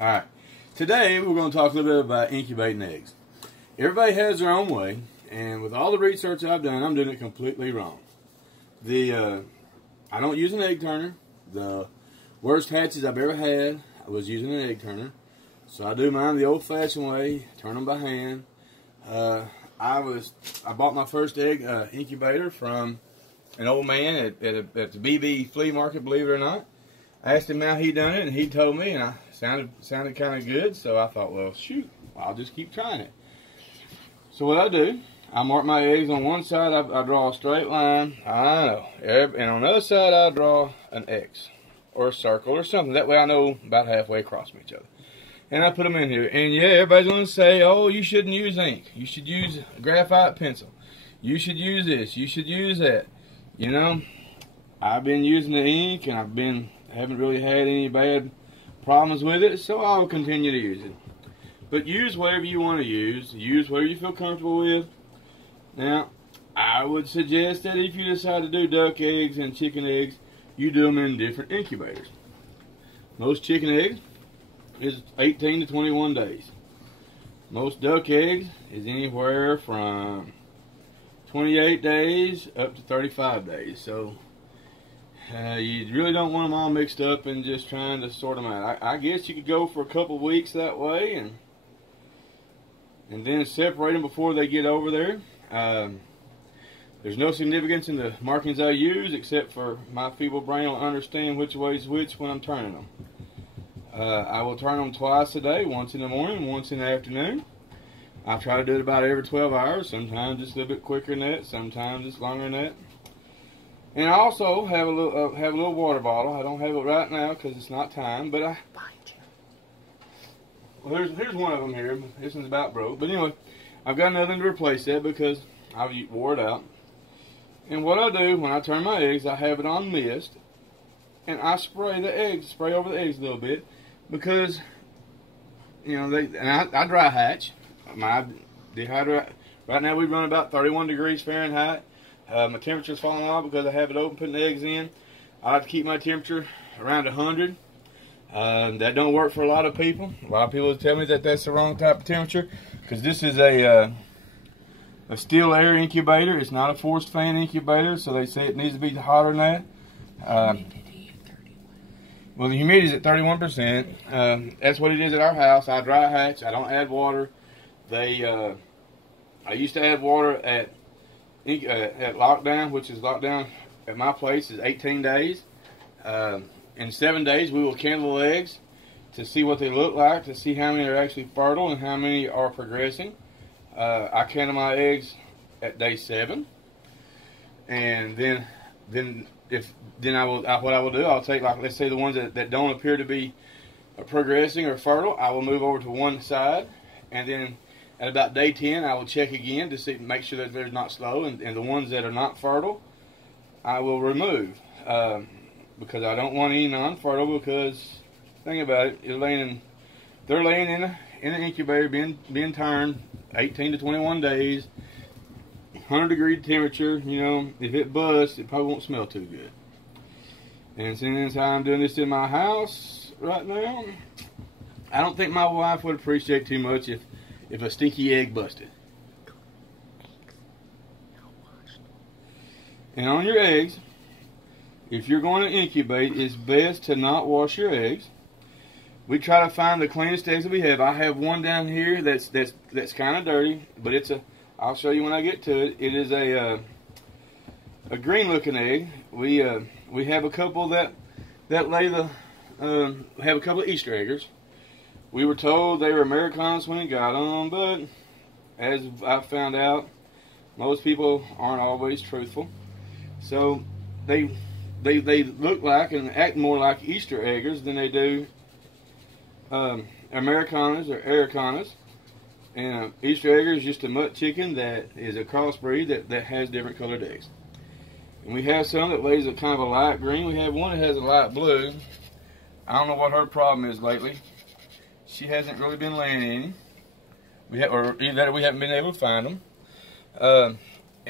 Alright, today we're going to talk a little bit about incubating eggs. Everybody has their own way, and with all the research I've done, I'm doing it completely wrong. I don't use an egg turner. The worst hatches I've ever had, I was using an egg turner. So I do mine the old-fashioned way, turn them by hand. I bought my first egg incubator from an old man at the BB flea market, believe it or not. I asked him how he done it, and he told me, and sounded kind of good. So I thought, well, shoot, I'll just keep trying it. So what I do, I mark my eggs on one side. I draw a straight line. I know, and on the other side, I draw an X or a circle or something. That way, I know about halfway across from each other. And I put them in here. And yeah, everybody's going to say, oh, you shouldn't use ink. You should use a graphite pencil. You should use this. You should use that. You know, I've been using the ink, and haven't really had any bad problems with it, so I'll continue to use it. But use whatever you want to use. Use whatever you feel comfortable with. Now, I would suggest that if you decide to do duck eggs and chicken eggs, you do them in different incubators. Most chicken eggs is 18 to 21 days. Most duck eggs is anywhere from 28 days up to 35 days. So you really don't want them all mixed up and just trying to sort them out. I guess you could go for a couple of weeks that way and then separate them before they get over there. There's no significance in the markings I use, except for my feeble brain will understand which way is which when I'm turning them. I will turn them twice a day, once in the morning, once in the afternoon. I try to do it about every 12 hours, sometimes just a little bit quicker than that, sometimes it's longer than that. And I also have a little water bottle. I don't have it right now because it's not time, but well, here's one of them here. This one's about broke, but anyway, I've got nothing to replace that because I've wore it out. And what I do when I turn my eggs, I have it on mist, and I spray over the eggs a little bit, because you know I dry hatch. My dehydrate right now we run about 31 degrees Fahrenheit. My temperature's falling off because I have it open putting the eggs in. I like to keep my temperature around 100. That don't work for a lot of people. A lot of people tell me that that's the wrong type of temperature, because this is a still air incubator. It's not a forced fan incubator, so they say it needs to be hotter than that. Well, the humidity's at 31%. That's what it is at our house. I dry hatch. I don't add water. I used to add water at lockdown, which is lockdown at my place is 18 days. In 7 days, we will candle the eggs to see what they look like, to see how many are actually fertile and how many are progressing. I candle my eggs at day 7, and what I will do, I'll take, like, let's say the ones that don't appear to be progressing or fertile, I will move over to one side, and then at about day 10, I will check again to make sure that they're not slow, and the ones that are not fertile, I will remove, because I don't want any non-fertile. Because think about it, they're laying in an incubator, being turned 18 to 21 days, 100-degree temperature. You know, if it busts, it probably won't smell too good. And since I'm doing this in my house right now, I don't think my wife would appreciate too much if a stinky egg busted. And on your eggs, if you're going to incubate, it's best to not wash your eggs. We try to find the cleanest eggs that we have. I have one down here that's kind of dirty, but I'll show you when I get to it. It is a green-looking egg. We have a couple that lay have a couple of Easter eggers. We were told they were Americanas when we got them, but as I found out, most people aren't always truthful. So they look like and act more like Easter eggers than they do Americanas or Aracanas. And Easter egger is just a mutt chicken that is a crossbreed that has different colored eggs. And we have some that lays a kind of a light green. We have one that has a light blue. I don't know what her problem is lately. She hasn't really been laying any. Or either that or we haven't been able to find them.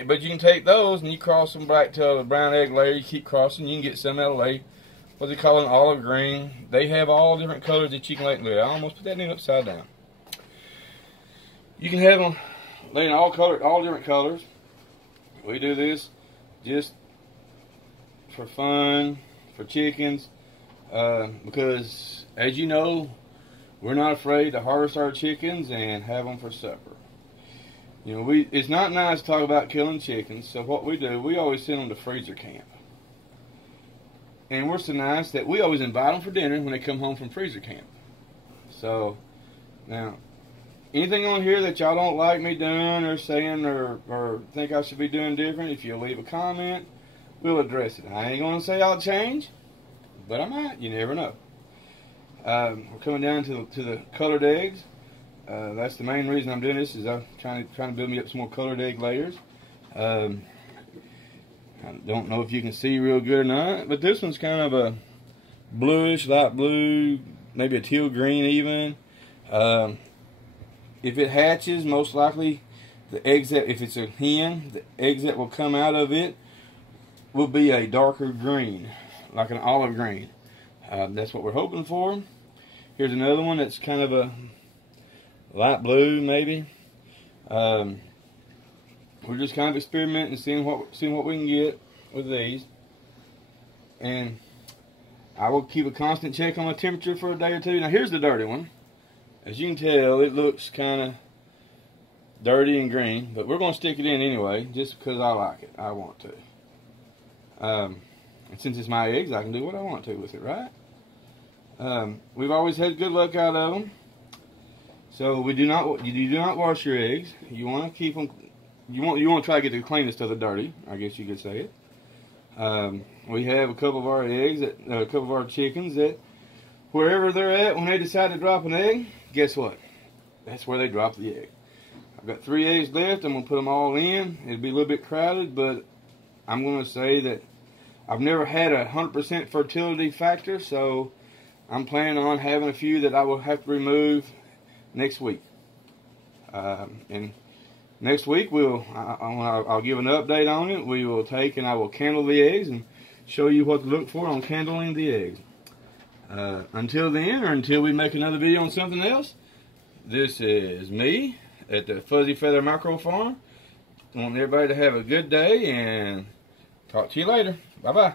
But you can take those and you cross them back to a brown egg layer. You keep crossing, you can get some that'll lay what they call an olive green. They have all different colors that you can lay in. I almost put that in upside down. You can have them laid in all different colors. We do this just for fun, for chickens, because as you know, we're not afraid to harvest our chickens and have them for supper. You know, it's not nice to talk about killing chickens, so what we do, we always send them to freezer camp. And we're so nice that we always invite them for dinner when they come home from freezer camp. So, now, anything on here that y'all don't like me doing or saying or think I should be doing different, if you leave a comment, we'll address it. I ain't going to say I'll change, but I might. You never know. We're coming down to the colored eggs. That's the main reason I'm doing this, is I'm trying to build me up some more colored egg layers. I don't know if you can see real good or not, but this one's kind of a bluish, light blue, maybe a teal green even. If it hatches, most likely the eggs if it's a hen, the eggs that will come out of it will be a darker green, like an olive green. That's what we're hoping for. Here's another one that's kind of a light blue, maybe. We're just kind of experimenting, seeing what we can get with these. And I will keep a constant check on the temperature for a day or two. Now here's the dirty one. As you can tell, it looks kind of dirty and green, but we're going to stick it in anyway, just because I like it. I want to. And since it's my eggs, I can do what I want to with it, right? We've always had good luck out of them. So you do not wash your eggs. You want to keep them. You want to try to get the cleanest of the dirty, I guess you could say it. We have a couple of our eggs, a couple of our chickens that wherever they're at when they decide to drop an egg, guess what? That's where they drop the egg. I've got 3 eggs left. I'm gonna put them all in. It'll be a little bit crowded, but I'm gonna say that I've never had 100% fertility factor, so I'm planning on having a few that I will have to remove next week. And next week I'll give an update on it. We will take and I will candle the eggs and show you what to look for on candling the eggs. Until then, or until we make another video on something else, this is me at the Fuzzy Feather Micro Farm. I want everybody to have a good day and talk to you later. Bye-bye.